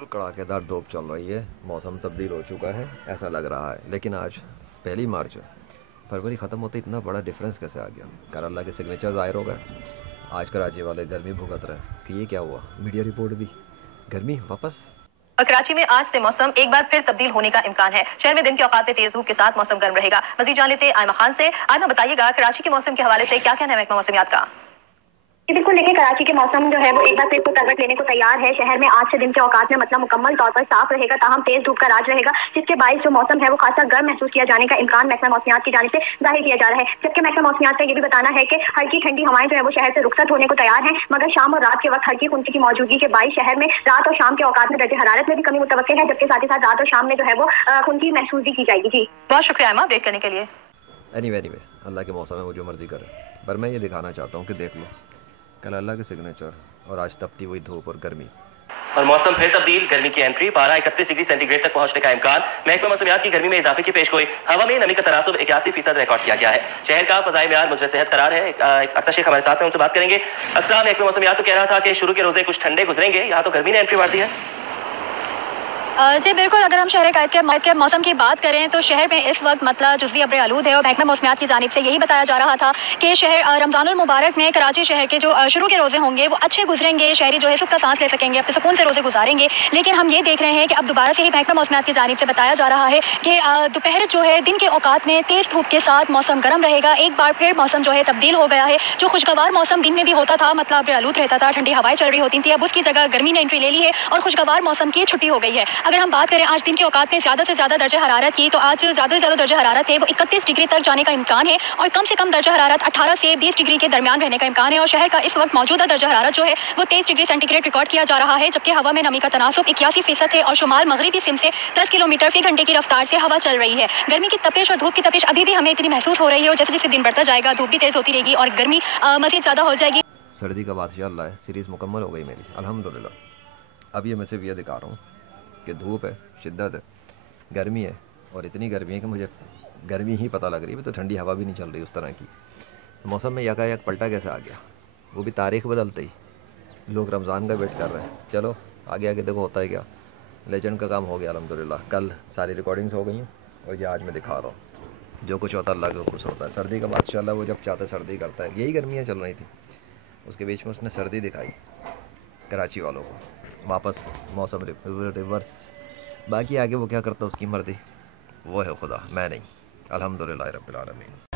Full कड़ाकेदार धूप चल रही है। मौसम तब्दील हो चुका है ऐसा लग रहा है, लेकिन आज 1 मार्च है। फरवरी ख़त्म होते इतना बड़ा डिफरेंस कैसे आ गया? कर अल्लाह के सिग्नेचर ज़ाहिर हो गए। आज कराची वाले गर्मी भुगत रहे हैं कि ये क्या हुआ। मीडिया रिपोर्ट भी गर्मी वापस। और कराची में आज से मौसम एक बार फिर तब्दील होने का इम्कान है। शहर में दिन के औकात में तेज धूप के साथ मौसम गर्म रहेगा। मजीद जान लेते आयमा खान से। आयमा, बताइएगा कराची के मौसम के हवाले से क्या कहना है महकमा मौसमियात का? बिल्कुल, देखिए कराची के मौसम जो है वो एक बार फिर से करवट लेने को तैयार है। शहर में आज से दिन के औकात में मतलब मुकम्मल तौर पर साफ रहेगा, ताहम तेज धूप का राज रहेगा, जिसके बायस जो मौसम है वो खासा गर्म महसूस किया जाने का इम्कान महकमा मौसमियात की जानिब से जाहिर किया जा रहा है। जबकि महकमा मौसमियात का ये भी बताना है कि हल्की ठंडी हवाएं जो है वो शहर से रुखसत होने को तैयार है, मगर शाम और रात के वक्त हल्की खुनसी की मौजूदगी के बायस शहर में रात और शाम के औकात में दर्जे हरारत में भी कमी मुतवक्किल है, जबकि साथ ही साथ रात और शाम में जो है वो खुनसी महसूस भी की जाएगी। जी बहुत शुक्रिया आयमा अपडेट करने के लिए। एनीवे अल्लाह के मौसम में वो जो मर्जी करे, पर मैं ये दिखाना चाहता हूँ कि देख लो, कल अल्लाह के सिग्नेचर और आज तपती हुई धूप और गर्मी। और मौसम फिर तब्दील, गर्मी की एंट्री, पारा 31 डिग्री सेंटीग्रेड तक पहुंचने का इम्कान। महकमा मौसमियात की गर्मी में इजाफे की पेशगोई। हवा में नमी का तनासुब 81% रिकॉर्ड किया गया है। शहर का फजाई मेयार मुजर सेहत करार है। अक्सर शेख हमारे साथ हैं, उनसे बात करेंगे। अक्सर, महकमा मौसमियात तो कह रहा था कि शुरू के रोजे कुछ ठंडे गुजरेंगे, यहाँ तो गर्मी ने एंट्री मार दी है। जी बिल्कुल, अगर हम शहर के मौसम की बात करें तो शहर में इस वक्त मतलब जुज़वी अब्र आलूद है और महकमा मौसमियात की जानिब से यही बताया जा रहा था कि शहर रमज़ानुल मुबारक में कराची शहर के जो शुरू के रोज़े होंगे वो अच्छे गुजरेंगे, शहरी जो है सुख का सांस ले सकेंगे, अपने सुकून से रोज़े गुजारेंगे। लेकिन हम ये देख रहे हैं कि अब दोबारा से ही महकमा मौसमियात की जानिब से बताया जा रहा है कि दोपहर जो है दिन के औकात में तेज़ धूप के साथ मौसम गर्म रहेगा। एक बार फिर मौसम जो है तब्दील हो गया है। जो खुशगवार मौसम दिन में भी होता था, मतलब अब्र आलूद रहता था, ठंडी हवाएं चल रही होती थी, अब उसकी जगह गर्मी ने एंट्री ले ली है और खुशगवार मौसम की छुट्टी हो गई है। अगर हम बात करें आज दिन के औकात में ज़्यादा से ज़्यादा दर्जा हरारत की, तो आज ज़्यादा से ज़्यादा दर्जा हरारत है वो 31 डिग्री तक जाने का इम्कान है और कम से कम दर्जा हरारत 18 से 20 डिग्री के दरमियान रहने का इम्कान है। और शहर का इस वक्त मौजूदा दर्जा हरारत जो है वो 23 डिग्री सेंटीग्रेड रिकॉर्ड किया जा रहा है, जबकि हवा में नमी का तनासुब 81% है और शुमाल मगरिबी सिम से 10 किलोमीटर फी घंटे की रफ्तार से हवा चल रही है। गर्मी की तपिश और धूप की तपिश अभी भी हमें इतनी महसूस हो रही है और जैसे जैसे दिन बढ़ता जाएगा धूप भी तेज होती रहेगी और गर्मी मज़ीद ज़्यादा हो जाएगी। सर्दी का बादशाह अल्लाह है, सीरीज़ मुकम्मल हो गई मेरी अल्हम्दुलिल्लाह। अब ये मैं सिर्फ ये दिखा रहा हूँ कि धूप है, शिद्दत है, गर्मी है, और इतनी गर्मी है कि मुझे गर्मी ही पता लग रही है, तो ठंडी हवा भी नहीं चल रही उस तरह की। मौसम में यकायक पलटा कैसे आ गया, वो भी तारीख बदलते ही। लोग रमज़ान का वेट कर रहे हैं। चलो आगे आगे देखो होता है क्या। लेजेंड का काम हो गया अल्हम्दुलिल्लाह। कल सारी रिकॉर्डिंग्स हो गई हैं और ये आज मैं दिखा रहा हूँ। जो कुछ होता है अल्लाह के हुक्म से होता है। सर्दी का बादशाह अल्लाह, वो जब चाहता है सर्दी करता है। यही गर्मियाँ चल रही थी, उसके बीच में उसने सर्दी दिखाई कराची वालों को। वापस मौसम रिवर्स। बाकी आगे वो क्या करता है उसकी मर्ज़ी, वो है खुदा, मैं नहीं। अल्हम्दुलिल्लाह रब्बिल आलमीन।